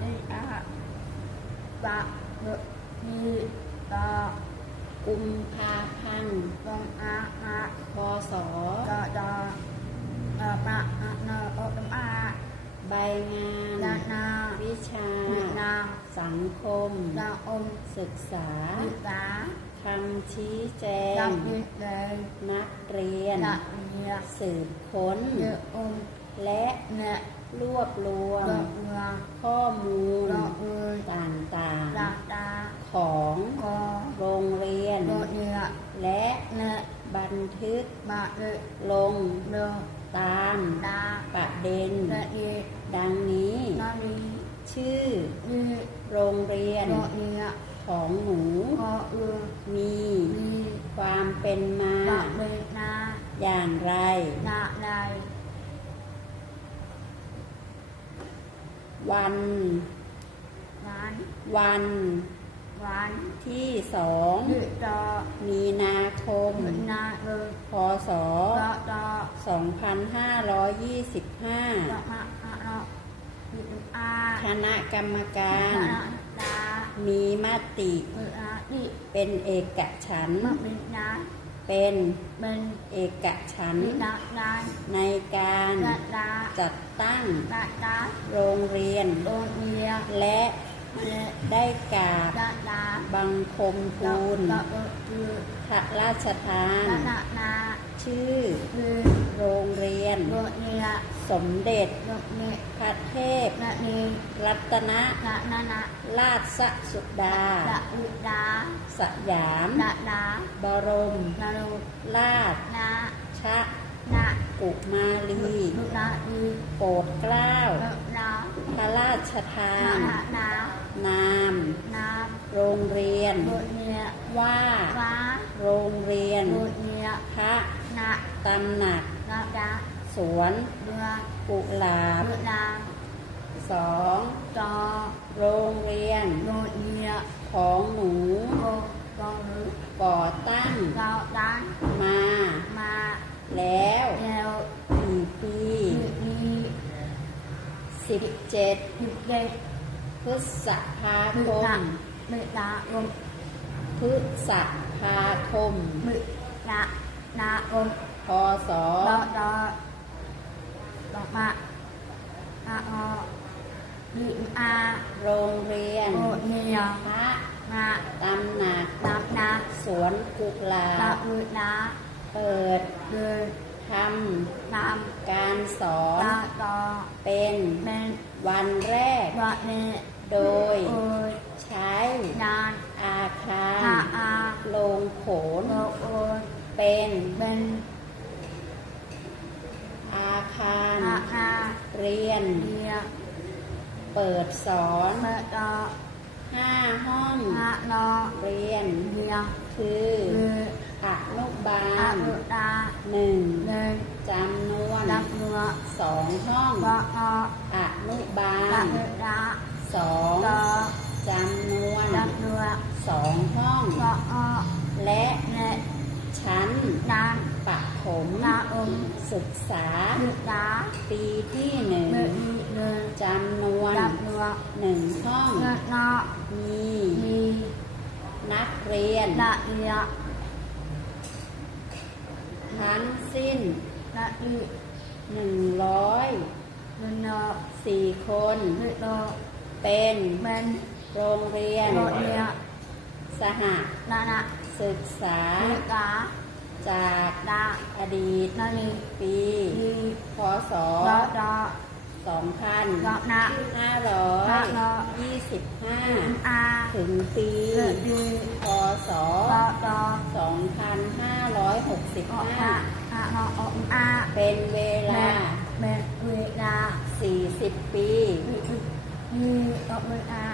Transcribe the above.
อีอาบะเบยีตอกุมภาพันธ์ตองอาอาพศกอดอเออปะอะเนอโอตมอาใบงานดานาวิชาวินาสังคมดาอมศึกษาวิสาคำชี้แจดังบยิเลยนักเรียนดับเนียสืบค้นเยอะอมและเนะรวบรวมดอกเงาข้อมูลดอกเอยต่างดาดาๆของกอโรงเรียนโดเนียและเนะบันทึกมาเอะลงเดอตามดาประเด็นเนะเยดังนี้นาลีชื่อเยโรงเรียนโดเนียของหนูกอเออมีลีความเป็นมาดอกเบนาอย่างไร นาได วัน วันวัน วันที่สองยืดดอมีนาคมนาเออพศดอดอ2525ดอกมาอะเนาะยืดอาคณะกรรมการนาดามีมติเอออาดิเป็นเอกฉันท์มะ เป็นนาเป็นเป็นเอกฉันนิท์ดาดาในการดาดาจัดตั้งดาดาโรงเรียนโดนเนียและเนได้กราบดาดาบังคมดอทูลดอเออคือพระราชทานดานานา ชื่อ คือโรงเรียนโดนเนียสมเด็จโดนเนพระเทพนาเนรัตนนานานาราชสุดาดาอุดาสยามดาดาบรมนาโรราชนาชะนากุมารีดุนาอีโปรดเกล้านาพระราชทานา น นานานามโรงเรียนโดนเนียว่า ฟ้าโรงเรียนโดนเนียพระ นาตำหนักนาดาสวนเรือกุหลาบเรือนาสองจอโรงเรียนโดนเนียของหนูโกกองหรือก่อตั้งดาวด้านมา มาแล้วแล้วกี่ปีมีสิบเจ็ดหยุดเด็กพฤษภามืคอมหนักมือตาลมพฤษภาคมมือหนาห นาลมพศดอดอดอกมาอาออดีอาโรงเรียนโดนเนียพระมาตำหนักน้ำนาสวนกุหลาตาบอือนาเปิดเดินทน้ำการสอำนตาตอเป็นเป็นวันแรกวะเนโดยโอยใช้นานอาคาอารอาโรงโขนโอโอย เป็นเป็นอาคารอาอาเรียนเดียเปิดสอนเมื่อตอห้าห้องอาลอเรียนเดียคือคืออนุบาอาลอุตาหนึ่งเดินจำนวนดับเนื้อสองห้องกอออนุบาดัลบเนื้อสองตอจำนวนดับเนื้อสองห้องกออและเน ชั้นนานปฐมนาอมศึกษายุตาปีที่หนึ่งเมื่อมีเดินจำนวนดับเนื้อหนึ่งห้องเนื้อนามีมีนักเรียนละเอียทั้งสิ้นละอีหนึ่งร้อยเนื้อเนื้อสี่คนเนื้อเนื้อเป็นเป็นโรงเรียนโรเนียสหนานา ศึกษาเนื้อตาจากดาอดีตนาลีปีดีพศดอดอ2525ดอนาอาถึงปีเกิดดีพศดอดอออกอาอาอออกอา2565เป็นเวลาเป็นเวลา40ปีมีมีออกเวลา